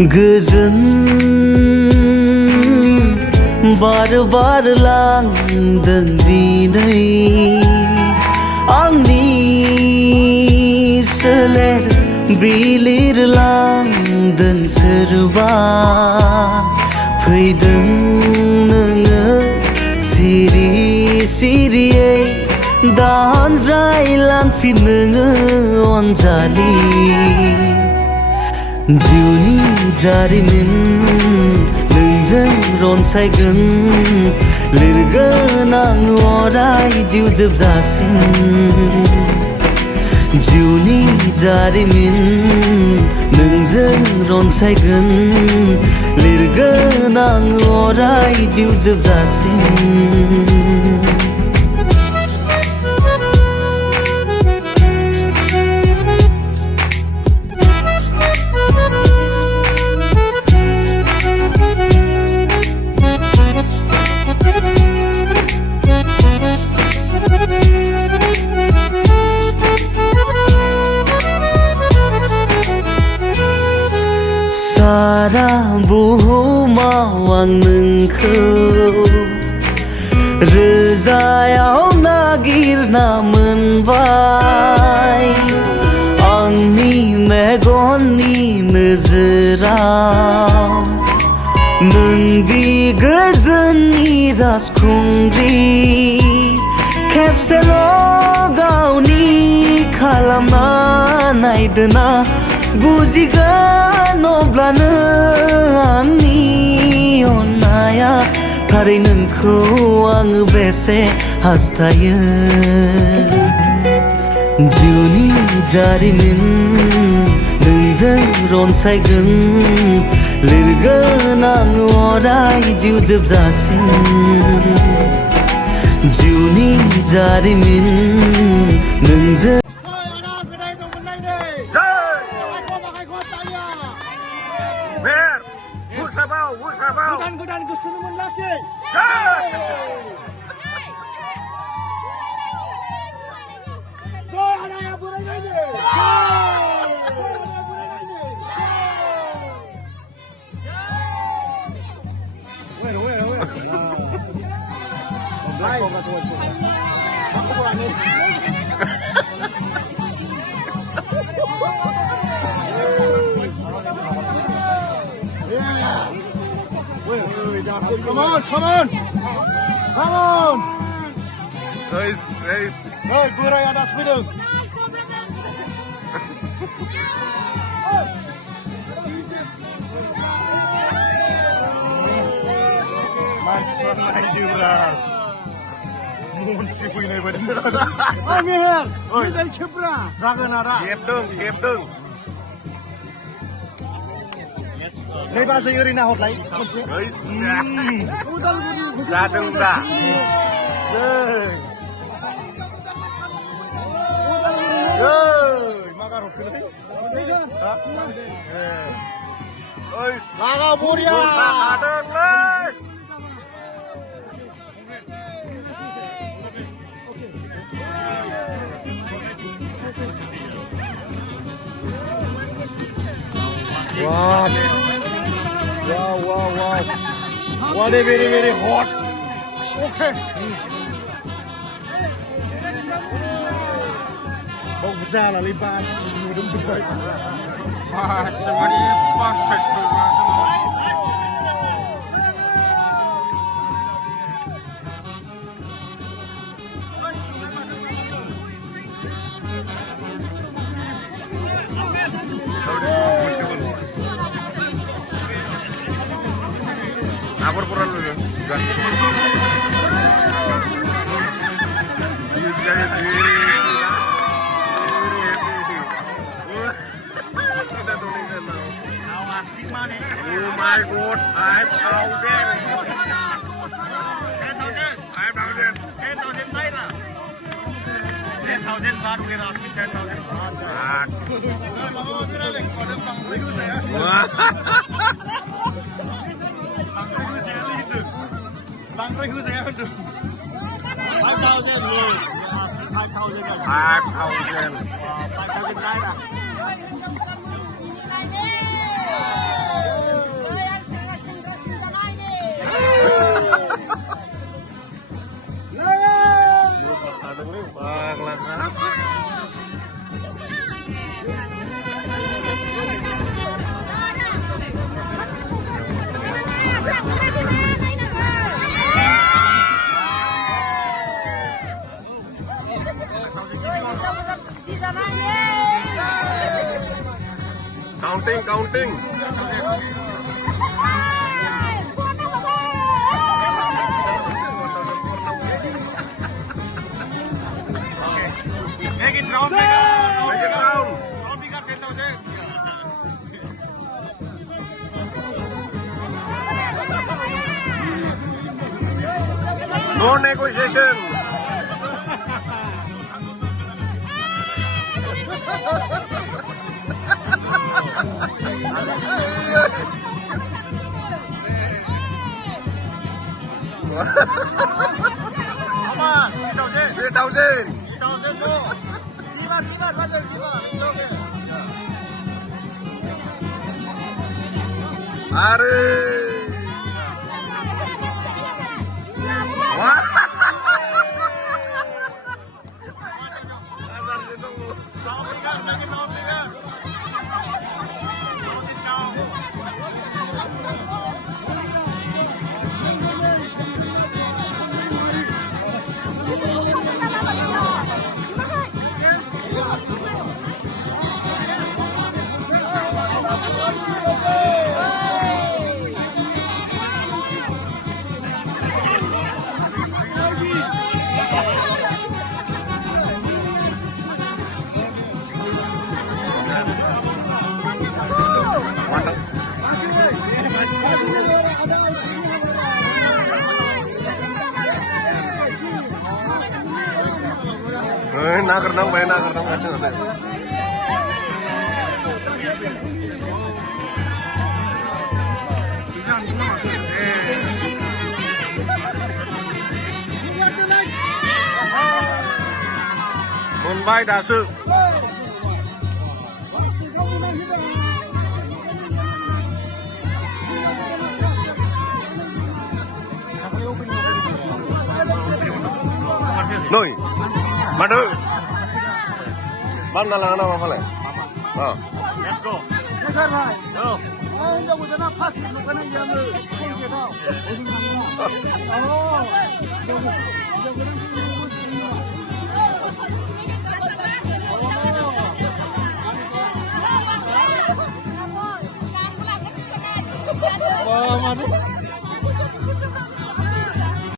गोजोन बार लांदों दिनै आंनि सोलेर बिलिरलांदों सोरबा फैदों नोङो सिरि सिरियै दानज्रायलांफिन नोङो अनजालि जिउनि जारिमिन नोंजों रनसायगोन लिरगोन आं अराय जिउ जोबजासिम जिउनि जारिमिन नोंजों रनसायगोन लिरगोन आं अराय जिउ जोबजासिम सारा बुहुमाव आं नोंखौ रोजायाव नागिरना मोनबाय आंनि मेगननि नोजोराव नोंदि गोजोननि राजखुंग्रि खेबसेल' गावनि खालामना नायदोना बुजिगोन अब्लानो आंनि अननाया थारै नोंखौ आङो बेसे हास्थायो जिउनि जारिमिन नोंजों रनसायगोन लिरगोन आङो अराय जिउ जोबजासिम जिउनि जारिमिन नोंजों Godan gusto naman laki. So, ano ya buray na niya? Bueno. Ay, ako ba ni? Come on! Guys. Hey, Buray ada spidos. Masuk lagi bro. Munci punya bener. Angin. Oi, dah kebra. Jangan ada. Kep dong. Đây ba giờ đi nào hột lấy. Guys. Datang dah. Makan hột lấy. Guys. Laga Buria. Datang leh. Wow. What a very hot. Okay. Bông ra là lên ba đúng rồi. Semuanya perfect semua. Apa pura lu ya? Oh my God, 10,000 naira. 10,000 baht we are asking 10,000 baht. Bang Regu saya itu. 5,000 loy. 5,000. 5,000. 5,000 naira. counting. Make it round bigger. Make it round. Round bigger 10,000. No negotiation. Apa? 3,000. 3,000. 3,000 tu. Libat, Fazil, libat. Hari. Wah. Azar itu. Round bigger, make it round bigger. Round it down. Nak renang, main nak renang. Mumbai đã sự. Noi, madu. Mana lang apa pala? Oh. Let's go. Go. Oh, mana?